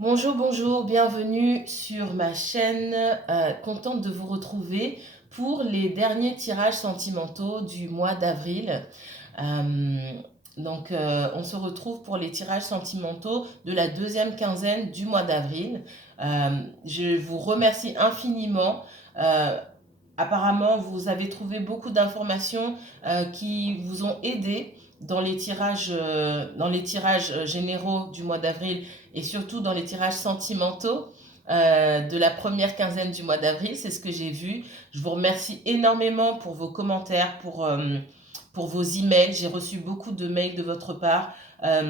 Bonjour, bonjour, bienvenue sur ma chaîne. Contente de vous retrouver pour les derniers tirages sentimentaux du mois d'avril. Euh, on se retrouve pour les tirages sentimentaux de la deuxième quinzaine du mois d'avril. Je vous remercie infiniment. Euh, Apparemment, vous avez trouvé beaucoup d'informations qui vous ont aidé dans les tirages généraux du mois d'avril et surtout dans les tirages sentimentaux de la première quinzaine du mois d'avril. C'est ce que j'ai vu. Je vous remercie énormément pour vos commentaires, pour vos emails. J'ai reçu beaucoup de mails de votre part. Ça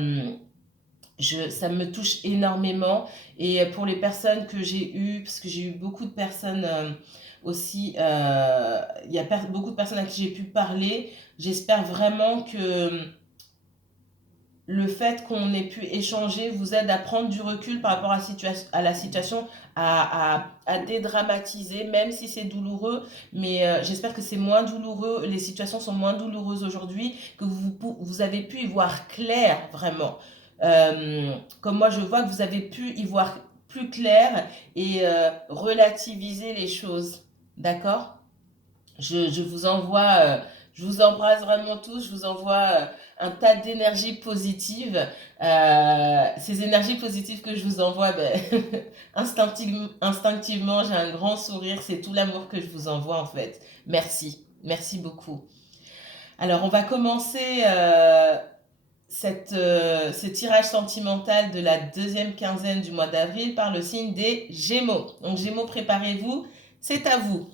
me touche énormément. Et pour les personnes que j'ai eues, parce que j'ai eu beaucoup de personnes aussi, il y a beaucoup de personnes à qui j'ai pu parler, j'espère vraiment que le fait qu'on ait pu échanger vous aide à prendre du recul par rapport à la situation, à dédramatiser, même si c'est douloureux. Mais j'espère que c'est moins douloureux, les situations sont moins douloureuses aujourd'hui, que vous avez pu y voir clair vraiment. Comme moi, je vois que vous avez pu y voir plus clair et relativiser les choses. D'accord? Je vous envoie, je vous embrasse vraiment tous, je vous envoie un tas d'énergie positive. Ces énergies positives que je vous envoie, ben, instinctivement, j'ai un grand sourire, c'est tout l'amour que je vous envoie en fait. Merci, merci beaucoup. Alors, on va commencer ce tirage sentimental de la deuxième quinzaine du mois d'avril par le signe des Gémeaux. Donc, Gémeaux, préparez-vous, c'est à vous.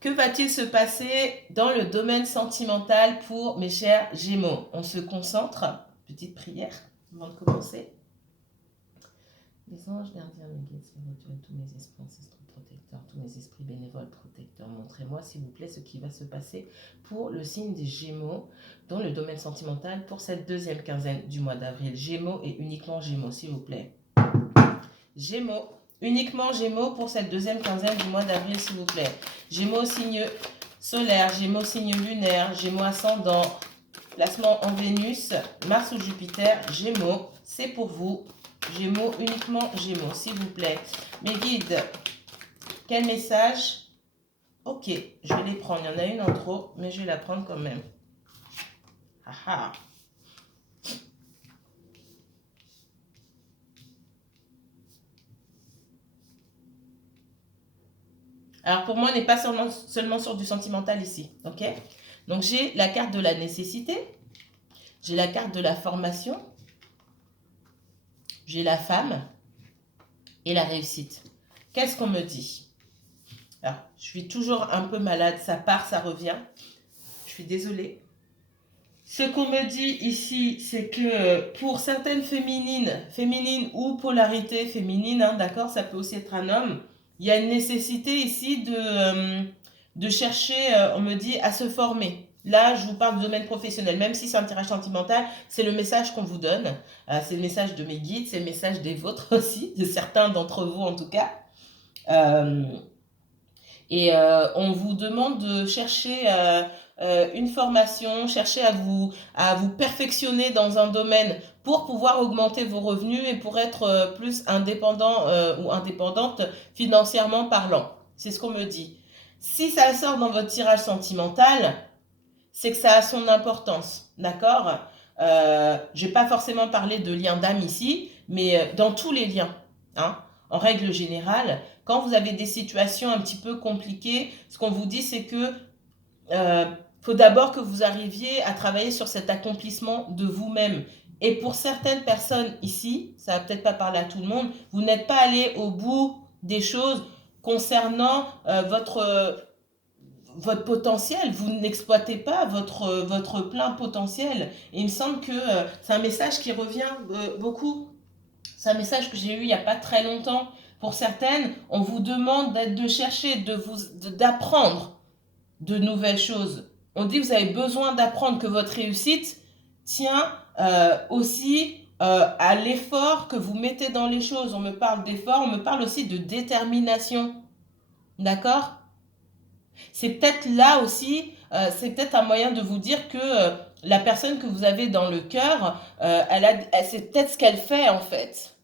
Que va-t-il se passer dans le domaine sentimental pour mes chers Gémeaux? On se concentre. Petite prière avant de commencer. Les anges gardiens, mes guides spirituels, tous mes esprits ancestraux protecteurs, tous mes esprits bénévoles protecteurs, montrez-moi s'il vous plaît ce qui va se passer pour le signe des Gémeaux dans le domaine sentimental pour cette deuxième quinzaine du mois d'avril. Gémeaux et uniquement Gémeaux, s'il vous plaît. Gémeaux. Uniquement Gémeaux pour cette deuxième quinzaine du mois d'avril, s'il vous plaît. Gémeaux signe solaire, Gémeaux signe lunaire, Gémeaux ascendant, placement en Vénus, Mars ou Jupiter, Gémeaux, c'est pour vous. Gémeaux, uniquement Gémeaux, s'il vous plaît. Mes guides, quel message? Ok, je vais les prendre. Il y en a une en trop, mais je vais la prendre quand même. Ah ah. Alors pour moi, on n'est pas seulement sur du sentimental ici, ok? Donc j'ai la carte de la nécessité, j'ai la carte de la formation, j'ai la femme et la réussite. Qu'est-ce qu'on me dit? Alors, je suis toujours un peu malade, ça part, ça revient. Je suis désolée. Ce qu'on me dit ici, c'est que pour certaines féminines ou polarité féminine, hein, d'accord, ça peut aussi être un homme, il y a une nécessité ici de chercher, on me dit, à se former. Là, je vous parle du domaine professionnel, même si c'est un tirage sentimental, c'est le message qu'on vous donne. C'est le message de mes guides, c'est le message des vôtres aussi, de certains d'entre vous en tout cas. Euh, on vous demande de chercher une formation, chercher à vous perfectionner dans un domaine pour pouvoir augmenter vos revenus et pour être plus indépendant ou indépendante financièrement parlant. C'est ce qu'on me dit. Si ça sort dans votre tirage sentimental, c'est que ça a son importance, d'accord? Je ne vais pas forcément parler de lien d'âme ici, mais dans tous les liens, hein, en règle générale, quand vous avez des situations un petit peu compliquées, ce qu'on vous dit, c'est que faut d'abord que vous arriviez à travailler sur cet accomplissement de vous-même. Et pour certaines personnes ici, ça va peut-être pas parler à tout le monde, vous n'êtes pas allé au bout des choses concernant votre potentiel, vous n'exploitez pas votre plein potentiel. Et il me semble que c'est un message qui revient beaucoup. C'est un message que j'ai eu il n'y a pas très longtemps. Pour certaines, on vous demande de chercher, d'apprendre de nouvelles choses. On dit que vous avez besoin d'apprendre que votre réussite tient aussi à l'effort que vous mettez dans les choses. On me parle d'effort, on me parle aussi de détermination. D'accord? C'est peut-être là aussi, c'est peut-être un moyen de vous dire que la personne que vous avez dans le cœur, c'est peut-être ce qu'elle fait en fait.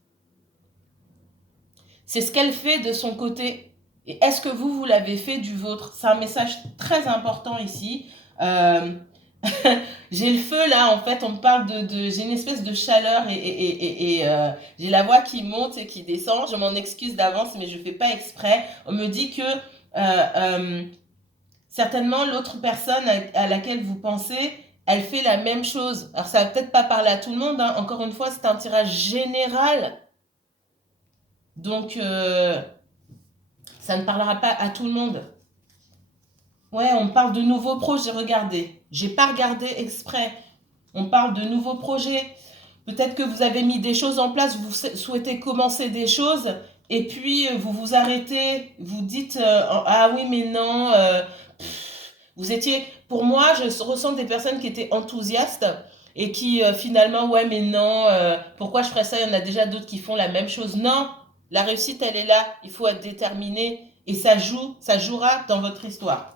C'est ce qu'elle fait de son côté. Et est-ce que vous l'avez fait du vôtre? C'est un message très important ici. J'ai le feu là, en fait, on me parle j'ai une espèce de chaleur et j'ai la voix qui monte et qui descend. Je m'en excuse d'avance, mais je fais pas exprès. On me dit que certainement l'autre personne à laquelle vous pensez, elle fait la même chose. Alors ça va peut-être pas parler à tout le monde, hein. Encore une fois, c'est un tirage général. Donc ça ne parlera pas à tout le monde. Ouais, on parle de nouveaux projets. Regardez, j'ai pas regardé exprès. On parle de nouveaux projets. Peut-être que vous avez mis des choses en place, vous souhaitez commencer des choses, et puis vous vous arrêtez, vous dites ah oui mais non, vous étiez. Pour moi, je ressens des personnes qui étaient enthousiastes et qui finalement ouais mais non, pourquoi je ferais ça? Il y en a déjà d'autres qui font la même chose. Non, la réussite elle est là. Il faut être déterminé et ça jouera dans votre histoire.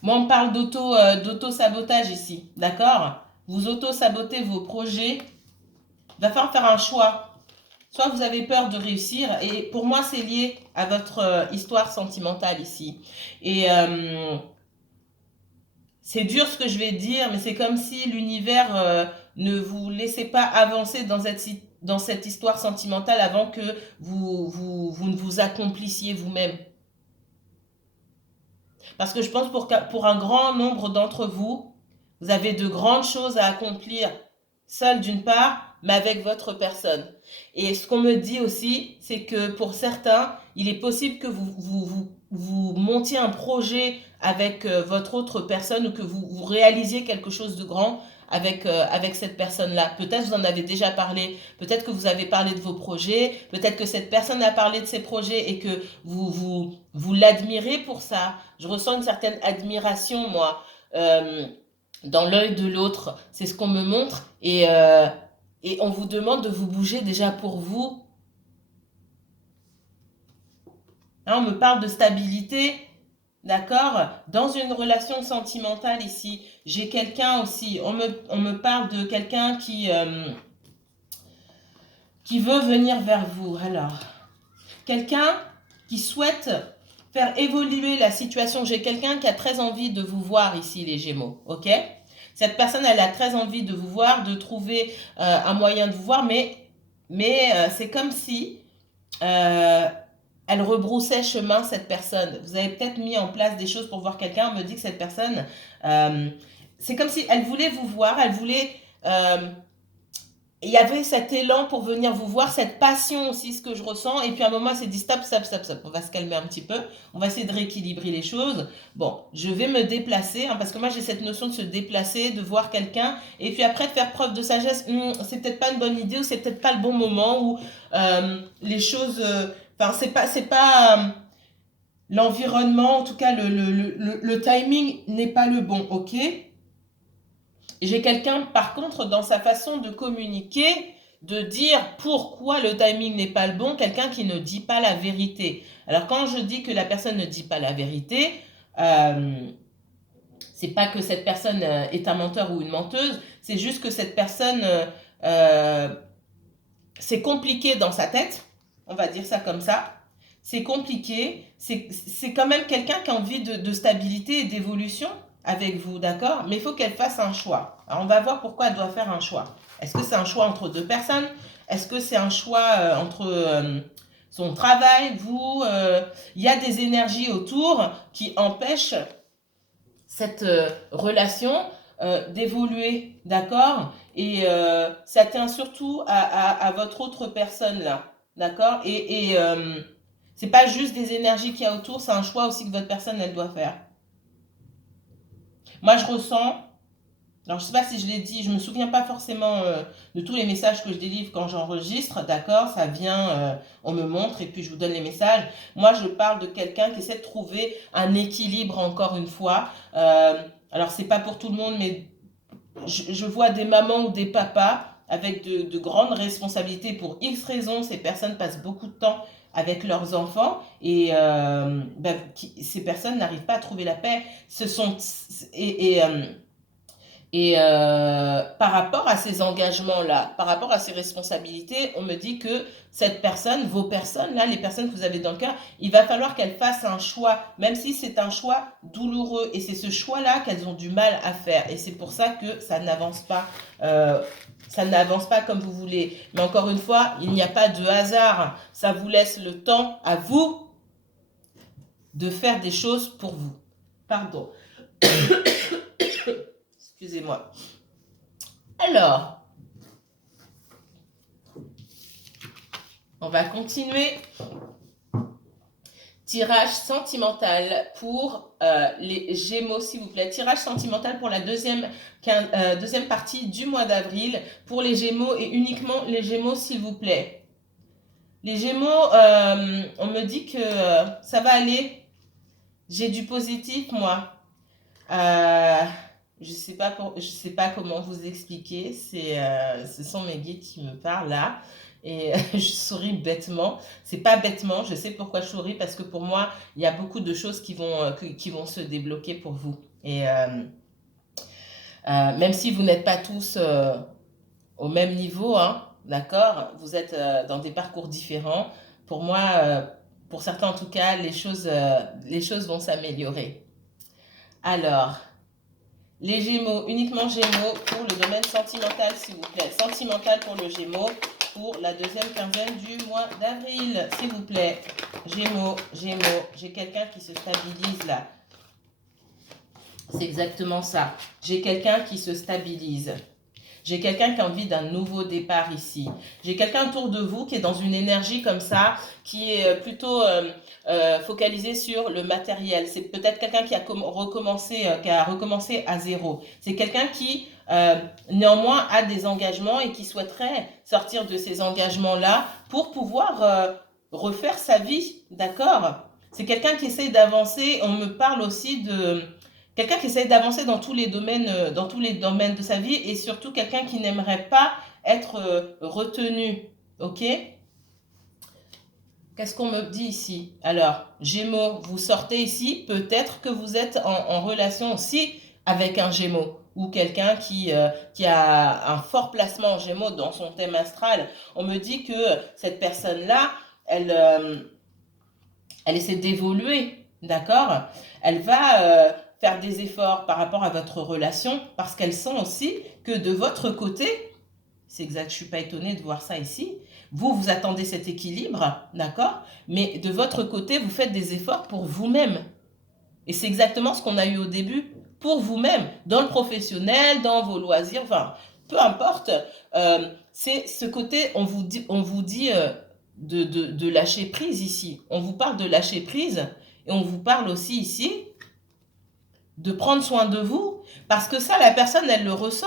Moi, on parle d'auto-sabotage ici, d'accord? Vous auto-sabotez vos projets. Il va falloir faire un choix. Soit vous avez peur de réussir, et pour moi, c'est lié à votre histoire sentimentale ici. Et c'est dur ce que je vais dire, mais c'est comme si l'univers ne vous laissait pas avancer dans cette histoire sentimentale avant que vous ne vous accomplissiez vous-même. Parce que je pense pour un grand nombre d'entre vous, vous avez de grandes choses à accomplir, seul d'une part, mais avec votre personne. Et ce qu'on me dit aussi, c'est que pour certains, il est possible que vous montiez un projet avec votre autre personne ou que vous réalisiez quelque chose de grand avec cette personne-là. Peut-être vous en avez déjà parlé, peut-être que vous avez parlé de vos projets, peut-être que cette personne a parlé de ses projets et que vous l'admirez pour ça. Je ressens une certaine admiration, moi, dans l'œil de l'autre. C'est ce qu'on me montre et on vous demande de vous bouger déjà pour vous. Hein, on me parle de stabilité. D'accord? Dans une relation sentimentale ici, j'ai quelqu'un aussi, on me parle de quelqu'un qui veut venir vers vous. Alors, quelqu'un qui souhaite faire évoluer la situation. J'ai quelqu'un qui a très envie de vous voir ici, les Gémeaux, ok? Cette personne, elle a très envie de vous voir, de trouver un moyen de vous voir, mais c'est comme si elle rebroussait chemin, cette personne. Vous avez peut-être mis en place des choses pour voir quelqu'un. On me dit que cette personne, c'est comme si elle voulait vous voir, elle voulait... il y avait cet élan pour venir vous voir, cette passion aussi, ce que je ressens. Et puis à un moment, elle s'est dit stop, stop, stop, stop. On va se calmer un petit peu. On va essayer de rééquilibrer les choses. Bon, je vais me déplacer, hein, parce que moi, j'ai cette notion de se déplacer, de voir quelqu'un. Et puis après, de faire preuve de sagesse. C'est peut-être pas une bonne idée ou c'est peut-être pas le bon moment ou les choses... Enfin, c'est pas l'environnement, en tout cas, le timing n'est pas le bon, ok? J'ai quelqu'un, par contre, dans sa façon de communiquer, de dire pourquoi le timing n'est pas le bon, quelqu'un qui ne dit pas la vérité. Alors, quand je dis que la personne ne dit pas la vérité, c'est pas que cette personne est un menteur ou une menteuse, c'est juste que cette personne, c'est compliqué dans sa tête, on va dire ça comme ça. C'est compliqué, c'est quand même quelqu'un qui a envie de stabilité et d'évolution avec vous, d'accord? Mais il faut qu'elle fasse un choix. Alors, on va voir pourquoi elle doit faire un choix. Est-ce que c'est un choix entre deux personnes? Est-ce que c'est un choix entre son travail, vous? Il y a des énergies autour qui empêchent cette relation d'évoluer, d'accord? Et ça tient surtout à votre autre personne là, d'accord? Et c'est pas juste des énergies qu'il y a autour, c'est un choix aussi que votre personne elle doit faire. Moi je ressens, alors je sais pas si je l'ai dit, je me souviens pas forcément de tous les messages que je délivre quand j'enregistre, d'accord? Ça vient, on me montre et puis je vous donne les messages. Moi je parle de quelqu'un qui essaie de trouver un équilibre encore une fois. Alors c'est pas pour tout le monde, mais je vois des mamans ou des papas avec de grandes responsabilités pour X raisons. Ces personnes passent beaucoup de temps avec leurs enfants et ces personnes n'arrivent pas à trouver la paix. Et par rapport à ces engagements-là, par rapport à ces responsabilités, on me dit que cette personne, vos personnes, là, les personnes que vous avez dans le cœur, il va falloir qu'elles fassent un choix, même si c'est un choix douloureux. Et c'est ce choix-là qu'elles ont du mal à faire. Et c'est pour ça que ça n'avance pas. Ça n'avance pas comme vous voulez. Mais encore une fois, il n'y a pas de hasard. Ça vous laisse le temps à vous de faire des choses pour vous. Pardon. Excusez-moi. Alors, on va continuer. Tirage sentimental pour les Gémeaux, s'il vous plaît. Tirage sentimental pour la deuxième partie du mois d'avril pour les Gémeaux et uniquement les Gémeaux, s'il vous plaît. Les Gémeaux, on me dit que ça va aller. J'ai du positif, moi. Je sais pas comment vous expliquer. Ce sont mes guides qui me parlent là. Et je souris bêtement. C'est pas bêtement, je sais pourquoi je souris, parce que pour moi, il y a beaucoup de choses qui vont se débloquer pour vous. Et même si vous n'êtes pas tous au même niveau, hein, d'accord, vous êtes dans des parcours différents. Pour moi, pour certains en tout cas, les choses vont s'améliorer. Alors, les Gémeaux, uniquement Gémeaux pour le domaine sentimental, s'il vous plaît. Sentimental pour le Gémeaux pour la deuxième quinzaine du mois d'avril, s'il vous plaît. Gémeaux, Gémeaux, j'ai quelqu'un qui se stabilise là. C'est exactement ça. J'ai quelqu'un qui se stabilise. J'ai quelqu'un qui a envie d'un nouveau départ ici. J'ai quelqu'un autour de vous qui est dans une énergie comme ça, qui est plutôt focalisé sur le matériel. C'est peut-être quelqu'un qui a recommencé à zéro. C'est quelqu'un qui, néanmoins, a des engagements et qui souhaiterait sortir de ces engagements-là pour pouvoir refaire sa vie, d'accord? C'est quelqu'un qui essaye d'avancer. On me parle aussi de quelqu'un qui essaie d'avancer dans tous les domaines de sa vie et surtout quelqu'un qui n'aimerait pas être retenu. Ok? Qu'est-ce qu'on me dit ici? Alors, Gémeaux, vous sortez ici, peut-être que vous êtes en relation aussi avec un Gémeaux ou quelqu'un qui a un fort placement en Gémeaux dans son thème astral. On me dit que cette personne-là, elle essaie d'évoluer, d'accord? Elle va faire des efforts par rapport à votre relation parce qu'elle sent aussi que de votre côté, c'est exact, je ne suis pas étonnée de voir ça ici, vous attendez cet équilibre, d'accord? Mais de votre côté, vous faites des efforts pour vous-même. Et c'est exactement ce qu'on a eu au début, pour vous-même, dans le professionnel, dans vos loisirs, enfin, peu importe. C'est ce côté, on vous dit de lâcher prise ici. On vous parle de lâcher prise et on vous parle aussi ici de prendre soin de vous, parce que ça, la personne, elle le ressent.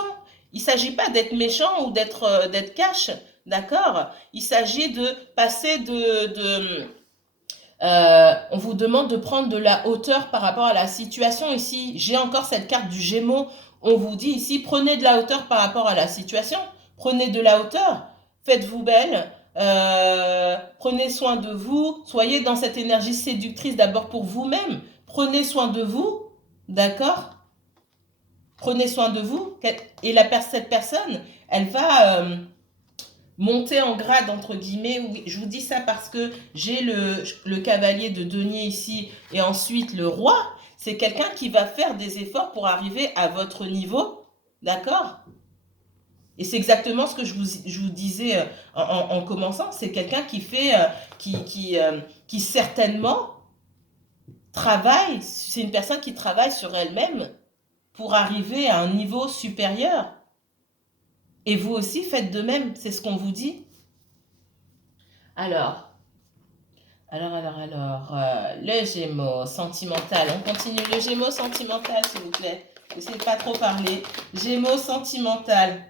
Il ne s'agit pas d'être méchant ou d'être cash, d'accord? Il s'agit de passer on vous demande de prendre de la hauteur par rapport à la situation ici. J'ai encore cette carte du Gémeaux. On vous dit ici, prenez de la hauteur par rapport à la situation. Prenez de la hauteur. Faites-vous belle. Prenez soin de vous. Soyez dans cette énergie séductrice d'abord pour vous-même. Prenez soin de vous. D'accord? Prenez soin de vous. Et cette personne, elle va monter en grade, entre guillemets. Oui, je vous dis ça parce que j'ai le cavalier de denier ici et ensuite le roi. C'est quelqu'un qui va faire des efforts pour arriver à votre niveau. D'accord? Et c'est exactement ce que je vous disais en commençant. C'est quelqu'un qui fait, qui certainement travaille. C'est une personne qui travaille sur elle-même pour arriver à un niveau supérieur. Et vous aussi faites de même, c'est ce qu'on vous dit. Alors, le Gémeaux sentimental, on continue. Le Gémeaux sentimental, s'il vous plaît. Essayez de pas trop parler. Gémeaux sentimental.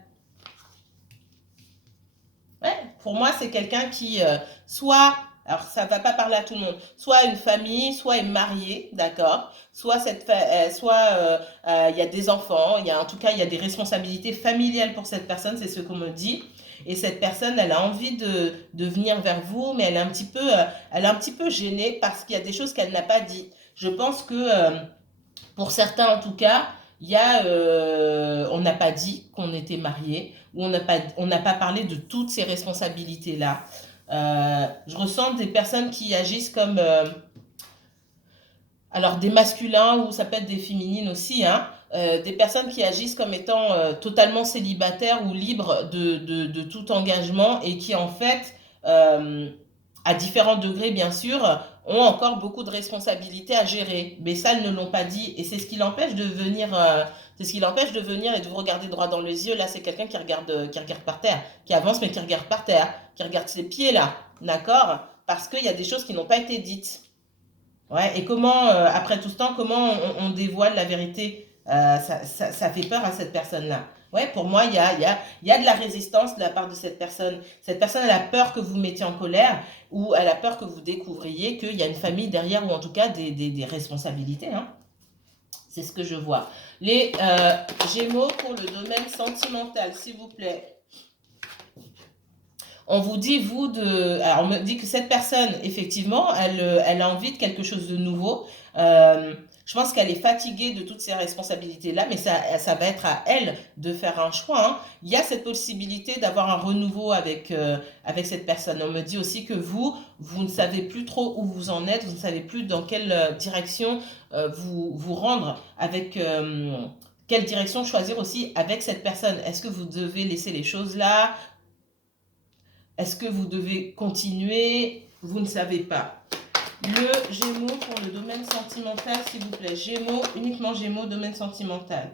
Ouais, pour moi, c'est quelqu'un qui soit, alors ça va pas parler à tout le monde, soit une famille, soit est marié, d'accord, soit il y a des enfants, en tout cas il y a des responsabilités familiales pour cette personne, c'est ce qu'on me dit. Et cette personne, elle a envie de venir vers vous, mais elle est un petit peu gênée parce qu'il y a des choses qu'elle n'a pas dit. Je pense que pour certains en tout cas, il y a, on n'a pas dit qu'on était marié, ou on n'a pas parlé de toutes ces responsabilités-là. Je ressens des personnes qui agissent comme, alors des masculins ou ça peut être des féminines aussi, hein, des personnes qui agissent comme étant totalement célibataires ou libres de tout engagement et qui en fait, à différents degrés bien sûr, ont encore beaucoup de responsabilités à gérer. Mais ça, elles ne l'ont pas dit et c'est ce qui l'empêche de venir, c'est ce qui l'empêche de venir et de vous regarder droit dans les yeux. Là, c'est quelqu'un qui regarde par terre, qui avance mais qui regarde par terre, qui regarde ses pieds là, d'accord? Parce qu'il y a des choses qui n'ont pas été dites. Ouais, et comment, après tout ce temps, comment on dévoile la vérité? Ça fait peur à cette personne-là. Ouais, pour moi, il y a de la résistance de la part de cette personne. Cette personne, elle a peur que vous mettiez en colère ou elle a peur que vous découvriez qu'il y a une famille derrière ou en tout cas des responsabilités, hein. C'est ce que je vois. Les Gémeaux pour le domaine sentimental, s'il vous plaît. On vous dit, alors on me dit que cette personne, effectivement, elle a envie de quelque chose de nouveau. Je pense qu'elle est fatiguée de toutes ces responsabilités-là, mais ça va être à elle de faire un choix, hein. Il y a cette possibilité d'avoir un renouveau avec cette personne. On me dit aussi que vous ne savez plus trop où vous en êtes, vous ne savez plus dans quelle direction vous rendre avec... quelle direction choisir aussi avec cette personne. Est-ce que vous devez laisser les choses là? Est-ce que vous devez continuer? Vous ne savez pas. Le Gémeaux pour le domaine sentimental, s'il vous plaît. Gémeaux, uniquement Gémeaux, domaine sentimental.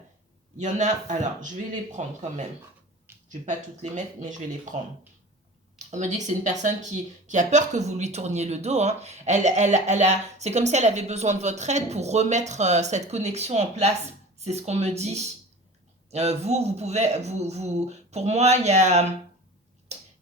Il y en a, alors je vais les prendre quand même. Je ne vais pas toutes les mettre, mais je vais les prendre. On me dit que c'est une personne qui a peur que vous lui tourniez le dos, hein. C'est comme si elle avait besoin de votre aide pour remettre cette connexion en place. C'est ce qu'on me dit. Vous pouvez, pour moi, il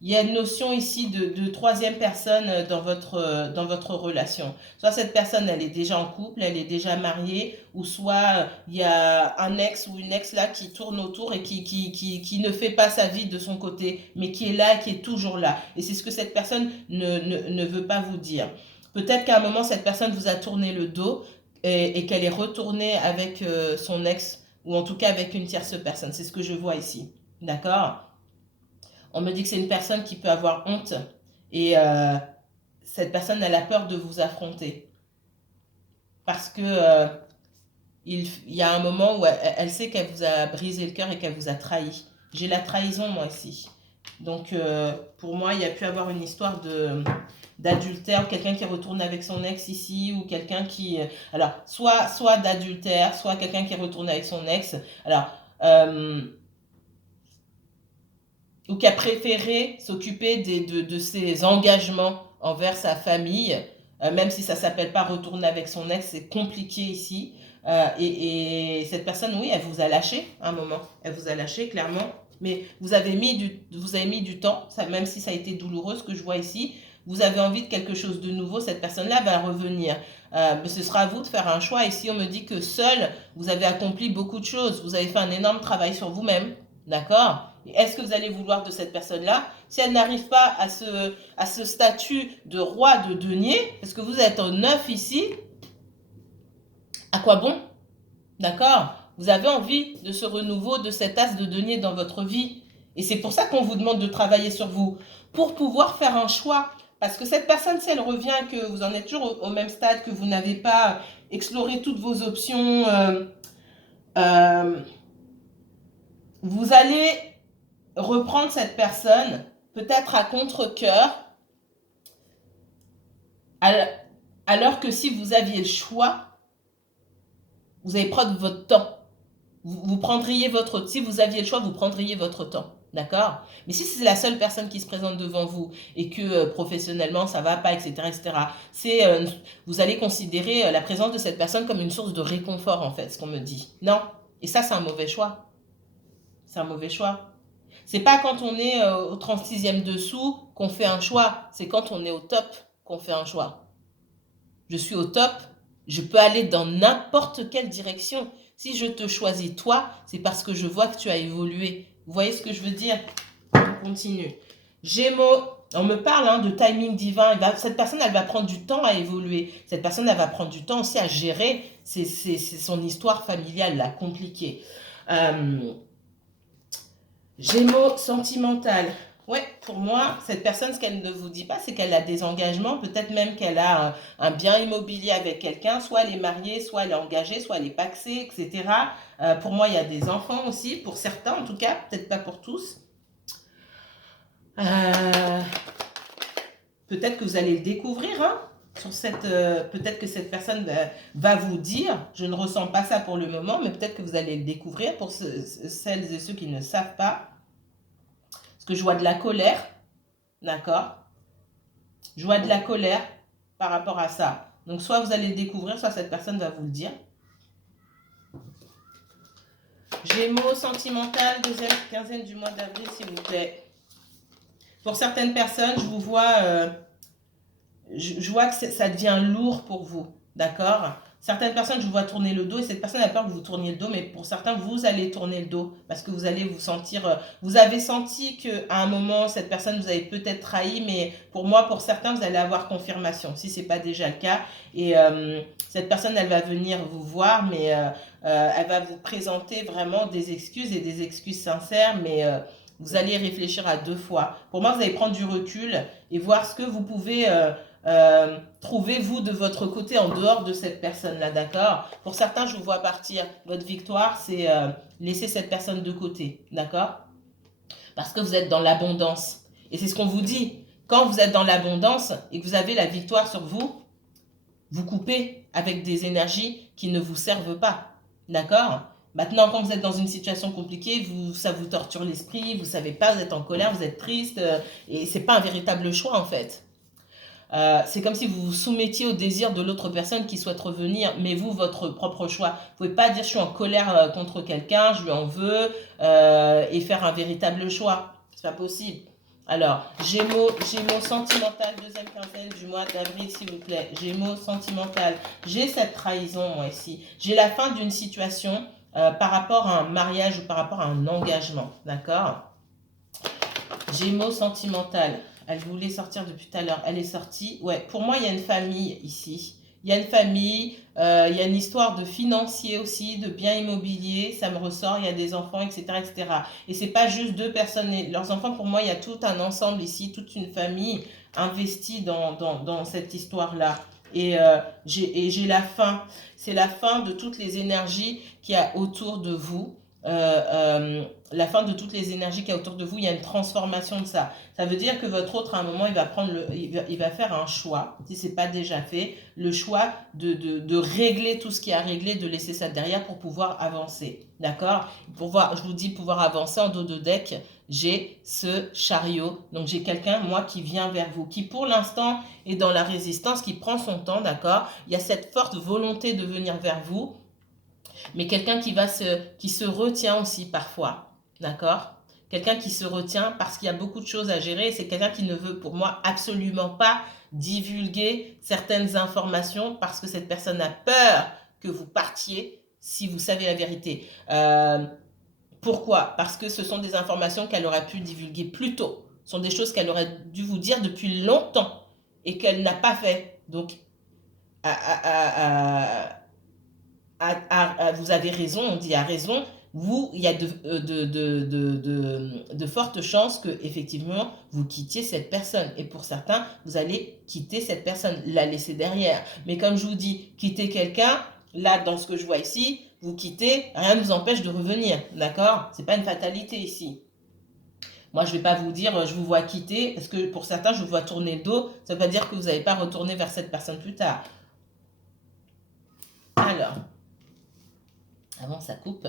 y a une notion ici de troisième personne dans votre relation. Soit cette personne, elle est déjà en couple, elle est déjà mariée, ou soit il y a un ex ou une ex là qui tourne autour et qui ne fait pas sa vie de son côté, mais qui est là et qui est toujours là. Et c'est ce que cette personne ne veut pas vous dire. Peut-être qu'à un moment, cette personne vous a tourné le dos et qu'elle est retournée avec son ex, ou en tout cas avec une tierce personne. C'est ce que je vois ici. D'accord ? On me dit que c'est une personne qui peut avoir honte et cette personne, elle a peur de vous affronter. Parce que il y a un moment où elle sait qu'elle vous a brisé le cœur et qu'elle vous a trahi. J'ai la trahison, moi, ici. Donc, pour moi, il y a pu avoir une histoire d'adultère, quelqu'un qui retourne avec son ex ici, ou quelqu'un qui... alors, soit d'adultère, soit quelqu'un qui retourne avec son ex. Alors... ou qui a préféré s'occuper de ses engagements envers sa famille, même si ça ne s'appelle pas retourner avec son ex, c'est compliqué ici. Et cette personne, oui, elle vous a lâché à un moment, elle vous a lâché clairement, mais vous avez mis du temps, ça, même si ça a été douloureux, ce que je vois ici, vous avez envie de quelque chose de nouveau, cette personne-là va revenir. Mais ce sera à vous de faire un choix. Ici, on me dit que seul, vous avez accompli beaucoup de choses, vous avez fait un énorme travail sur vous-même, d'accord ? Est-ce que vous allez vouloir de cette personne-là? Si elle n'arrive pas à ce statut de roi de denier, parce que vous êtes en 9 ici, à quoi bon? D'accord? Vous avez envie de ce renouveau, de cet as de denier dans votre vie. Et c'est pour ça qu'on vous demande de travailler sur vous, pour pouvoir faire un choix. Parce que cette personne, si elle revient, que vous en êtes toujours au même stade, que vous n'avez pas exploré toutes vos options, vous allez reprendre cette personne, peut-être à contre-cœur, alors que si vous aviez le choix, vous allez prendre votre temps. Vous prendriez votre... Si vous aviez le choix, vous prendriez votre temps. D'accord? Mais si c'est la seule personne qui se présente devant vous et que professionnellement, ça ne va pas, etc., vous allez considérer la présence de cette personne comme une source de réconfort, en fait, ce qu'on me dit. Non. Et ça, c'est un mauvais choix. C'est un mauvais choix. C'est pas quand on est au 36e dessous qu'on fait un choix. C'est quand on est au top qu'on fait un choix. Je suis au top, je peux aller dans n'importe quelle direction. Si je te choisis toi, c'est parce que je vois que tu as évolué. Vous voyez ce que je veux dire? On continue. Gémeaux on me parle de timing divin. Cette personne, elle va prendre du temps à évoluer. Cette personne, elle va prendre du temps aussi à gérer son histoire familiale, là, compliquée. Gémeaux sentimental. Ouais, pour moi, cette personne, ce qu'elle ne vous dit pas, c'est qu'elle a des engagements, peut-être même qu'elle a un bien immobilier avec quelqu'un, soit elle est mariée, soit elle est engagée, soit elle est pacsée, etc. Pour moi, il y a des enfants aussi, pour certains en tout cas, peut-être pas pour tous. Peut-être que vous allez le découvrir, peut-être que cette personne va vous dire, je ne ressens pas ça pour le moment, mais peut-être que vous allez le découvrir pour celles et ceux qui ne savent pas. Parce que je vois de la colère, d'accord? Je vois de la colère par rapport à ça. Donc soit vous allez le découvrir, soit cette personne va vous le dire. Gémeaux sentimental, deuxième quinzaine du mois d'avril, s'il vous plaît. Pour certaines personnes, je vous vois, je vois que ça devient lourd pour vous, d'accord? Certaines personnes, je vous vois tourner le dos et cette personne a peur que vous tourniez le dos, mais pour certains, vous allez tourner le dos parce que vous allez vous sentir... vous avez senti qu'à un moment, cette personne vous avez peut-être trahi, mais pour moi, pour certains, vous allez avoir confirmation, si ce n'est pas déjà le cas. Et cette personne, elle va venir vous voir, mais elle va vous présenter vraiment des excuses et des excuses sincères, mais... vous allez réfléchir à 2 fois. Pour moi, vous allez prendre du recul et voir ce que vous pouvez trouver, vous, de votre côté, en dehors de cette personne-là, d'accord? Pour certains, je vous vois partir. Votre victoire, c'est laisser cette personne de côté, d'accord? Parce que vous êtes dans l'abondance. Et c'est ce qu'on vous dit. Quand vous êtes dans l'abondance et que vous avez la victoire sur vous, vous coupez avec des énergies qui ne vous servent pas, d'accord? Maintenant, quand vous êtes dans une situation compliquée, ça vous torture l'esprit, vous ne savez pas, vous êtes en colère, vous êtes triste, et ce n'est pas un véritable choix en fait. C'est comme si vous vous soumettiez au désir de l'autre personne qui souhaite revenir, mais vous, votre propre choix. Vous ne pouvez pas dire je suis en colère contre quelqu'un, je lui en veux, et faire un véritable choix. C'est pas possible. Alors, Gémeaux sentimental, deuxième quinzaine du mois d'avril, s'il vous plaît. Gémeaux sentimental. J'ai cette trahison, moi, ici. J'ai la fin d'une situation par rapport à un mariage ou par rapport à un engagement. D'accord? Gémeaux sentimental. Elle voulait sortir depuis tout à l'heure. Elle est sortie. Ouais, pour moi, il y a une famille ici. Il y a une famille, il y a une histoire de financier aussi, de biens immobiliers, ça me ressort, il y a des enfants, etc. etc. Et c'est pas juste 2 personnes, leurs enfants, pour moi, il y a tout un ensemble ici, toute une famille investie dans cette histoire-là. Et j'ai la fin, c'est la fin de toutes les énergies qu'il y a autour de vous. La fin de toutes les énergies qu'il y a autour de vous, il y a une transformation de ça. Ça veut dire que votre autre, à un moment, il va faire un choix, si ce n'est pas déjà fait, le choix de régler tout ce qui est à régler, de laisser ça derrière pour pouvoir avancer. D'accord? Je vous dis pouvoir avancer en dos de deck, j'ai ce chariot. Donc j'ai quelqu'un, moi, qui vient vers vous, qui pour l'instant est dans la résistance, qui prend son temps, d'accord? Il y a cette forte volonté de venir vers vous, mais quelqu'un qui se retient aussi parfois, d'accord? Quelqu'un qui se retient parce qu'il y a beaucoup de choses à gérer. C'est quelqu'un qui ne veut, pour moi, absolument pas divulguer certaines informations parce que cette personne a peur que vous partiez si vous savez la vérité. Pourquoi? Parce que ce sont des informations qu'elle aurait pu divulguer plus tôt. Ce sont des choses qu'elle aurait dû vous dire depuis longtemps et qu'elle n'a pas fait. Donc, vous avez raison, on dit à raison, il y a de fortes chances que effectivement vous quittiez cette personne. Et pour certains, vous allez quitter cette personne, la laisser derrière. Mais comme je vous dis, quitter quelqu'un, là, dans ce que je vois ici, vous quittez, rien ne vous empêche de revenir, d'accord? C'est pas une fatalité ici. Moi, je ne vais pas vous dire, je vous vois quitter, parce que pour certains, je vous vois tourner le dos. Ça ne veut pas dire que vous n'allez pas retourner vers cette personne plus tard. Alors... avant, ça coupe.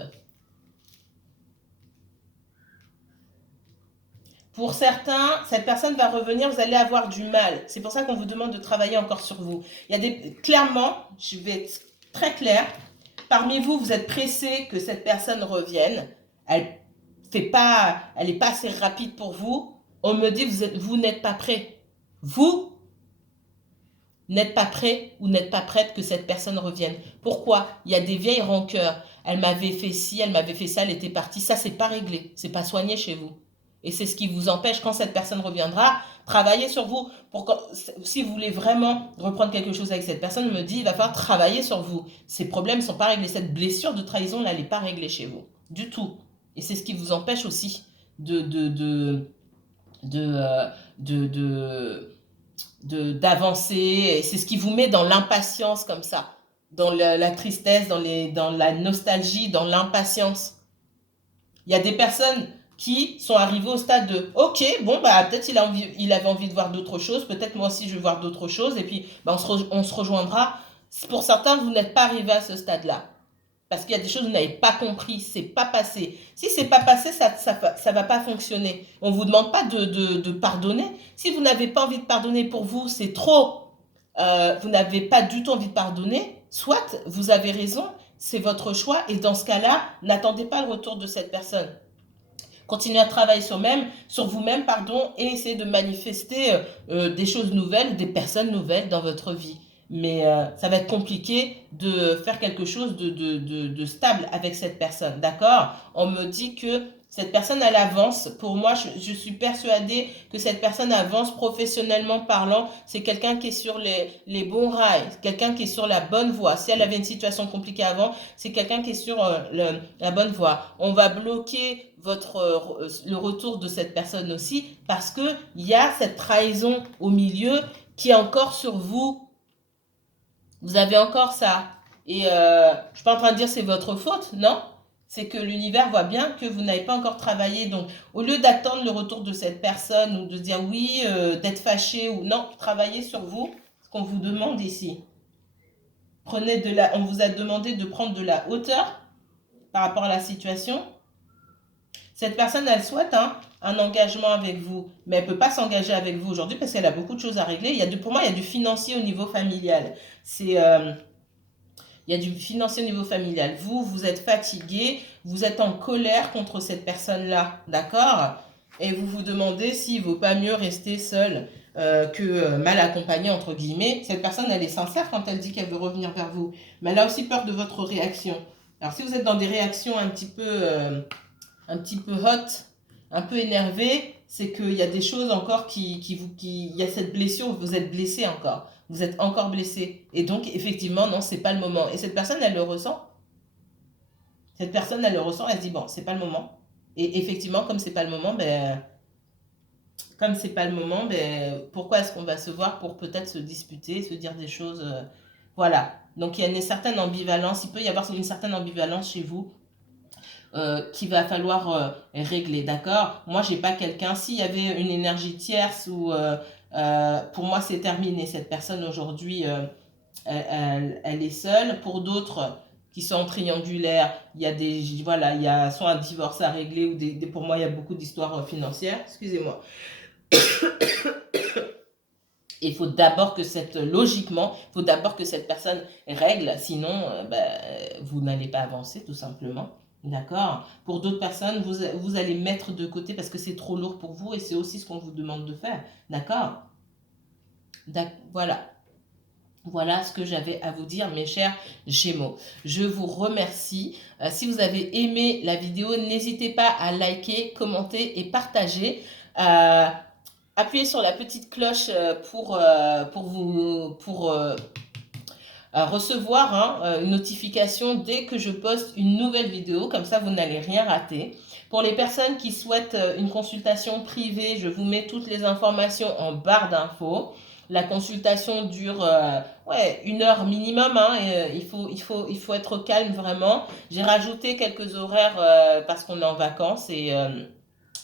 Pour certains, cette personne va revenir, vous allez avoir du mal. C'est pour ça qu'on vous demande de travailler encore sur vous. Il y a clairement, je vais être très claire, parmi vous, vous êtes pressé que cette personne revienne. Elle n'est pas assez rapide pour vous. On me dit, vous n'êtes pas prêt. Vous n'êtes pas prêt ou n'êtes pas prête que cette personne revienne. Pourquoi? Il y a des vieilles rancœurs. Elle m'avait fait ci, elle m'avait fait ça, elle était partie. Ça, c'est pas réglé. C'est pas soigné chez vous. Et c'est ce qui vous empêche, quand cette personne reviendra, travailler sur vous. Si vous voulez vraiment reprendre quelque chose avec cette personne, me dit, il va falloir travailler sur vous. Ces problèmes ne sont pas réglés. Cette blessure de trahison, là, elle n'est pas réglée chez vous. Du tout. Et c'est ce qui vous empêche aussi de, de, de, de, euh, de, d'avancer. Et c'est ce qui vous met dans l'impatience comme ça, dans la tristesse, dans la nostalgie, dans l'impatience. Il y a des personnes qui sont arrivées au stade de ok, bon, bah, peut-être il avait envie de voir d'autres choses, peut-être moi aussi je vais voir d'autres choses, et puis bah, on se rejoindra. Pour certains, vous n'êtes pas arrivé à ce stade-là. Parce qu'il y a des choses que vous n'avez pas compris, c'est pas passé. Si c'est pas passé, ça va pas fonctionner. On vous demande pas de pardonner. Si vous n'avez pas envie de pardonner pour vous, c'est trop. Vous n'avez pas du tout envie de pardonner. Soit vous avez raison, c'est votre choix. Et dans ce cas-là, n'attendez pas le retour de cette personne. Continuez à travailler sur vous-même, pardon, et essayez de manifester des choses nouvelles, des personnes nouvelles dans votre vie. Mais ça va être compliqué de faire quelque chose de stable avec cette personne, d'accord? On me dit que cette personne, elle avance. Pour moi, je suis persuadée que cette personne avance professionnellement parlant. C'est quelqu'un qui est sur les bons rails, quelqu'un qui est sur la bonne voie. Si elle avait une situation compliquée avant, c'est quelqu'un qui est sur la bonne voie. On va bloquer le retour de cette personne aussi parce qu'il y a cette trahison au milieu qui est encore sur vous. Vous avez encore ça. Et je suis pas en train de dire c'est votre faute, non? C'est que l'univers voit bien que vous n'avez pas encore travaillé. Donc, au lieu d'attendre le retour de cette personne ou de dire oui, d'être fâché ou non, travaillez sur vous, ce qu'on vous demande ici. On vous a demandé de prendre de la hauteur par rapport à la situation. Cette personne, elle souhaite un engagement avec vous, mais elle ne peut pas s'engager avec vous aujourd'hui parce qu'elle a beaucoup de choses à régler. Pour moi, il y a du financier au niveau familial. Il y a du financier au niveau familial. Vous êtes fatigué, vous êtes en colère contre cette personne-là, d'accord? Et vous vous demandez s'il ne vaut pas mieux rester seul que mal accompagné, entre guillemets. Cette personne, elle est sincère quand elle dit qu'elle veut revenir vers vous. Mais elle a aussi peur de votre réaction. Alors, si vous êtes dans des réactions un petit peu hot, un peu énervé, c'est qu'il y a des choses encore il y a cette blessure, vous êtes blessé encore. Vous êtes encore blessé. Et donc, effectivement, non, c'est pas le moment. Et cette personne, elle le ressent. Cette personne, elle le ressent, elle se dit, bon, c'est pas le moment. Et effectivement, comme c'est pas le moment, pourquoi est-ce qu'on va se voir pour peut-être se disputer, se dire des choses, voilà. Donc, il y a une certaine ambivalence, il peut y avoir une certaine ambivalence chez vous qu'il va falloir régler, d'accord? Moi, j'ai pas quelqu'un, s'il y avait une énergie tierce ou pour moi, c'est terminé. Cette personne aujourd'hui, elle est seule. Pour d'autres qui sont triangulaires, il y a il y a soit un divorce à régler ou pour moi, il y a beaucoup d'histoires financières. Excusez-moi. Il faut d'abord logiquement, il faut d'abord que cette personne règle, sinon, vous n'allez pas avancer tout simplement. D'accord? Pour d'autres personnes, vous allez mettre de côté parce que c'est trop lourd pour vous et c'est aussi ce qu'on vous demande de faire. D'accord? Voilà. Voilà ce que j'avais à vous dire, mes chers Gémeaux. Je vous remercie. Si vous avez aimé la vidéo, n'hésitez pas à liker, commenter et partager. Appuyez sur la petite cloche pour recevoir une notification dès que je poste une nouvelle vidéo. Comme ça, vous n'allez rien rater. Pour les personnes qui souhaitent une consultation privée, je vous mets toutes les informations en barre d'infos. La consultation dure 1 heure minimum. Il faut être calme vraiment. J'ai rajouté quelques horaires parce qu'on est en vacances et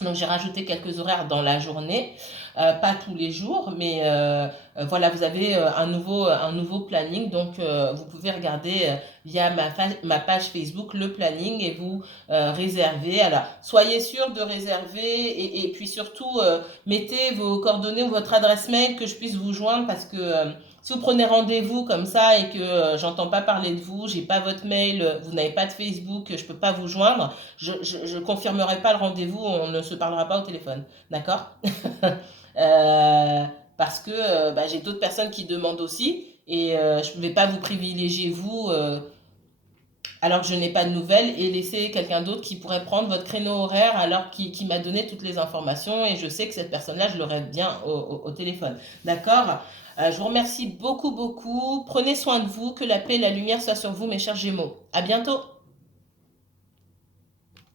donc j'ai rajouté quelques horaires dans la journée, pas tous les jours, mais voilà, vous avez un nouveau planning, donc vous pouvez regarder via ma page Facebook le planning et vous réserver. Alors, soyez sûr de réserver et puis surtout mettez vos coordonnées ou votre adresse mail que je puisse vous joindre parce que si vous prenez rendez-vous comme ça et que j'entends pas parler de vous, j'ai pas votre mail, vous n'avez pas de Facebook, je peux pas vous joindre, je confirmerai pas le rendez-vous, on ne se parlera pas au téléphone, d'accord? Parce que j'ai d'autres personnes qui demandent aussi et je ne vais pas vous privilégier vous alors que je n'ai pas de nouvelles et laisser quelqu'un d'autre qui pourrait prendre votre créneau horaire alors qui m'a donné toutes les informations et je sais que cette personne-là, je l'aurai bien au téléphone. D'accord? Je vous remercie beaucoup, beaucoup. Prenez soin de vous, que la paix et la lumière soient sur vous, mes chers Gémeaux. À bientôt!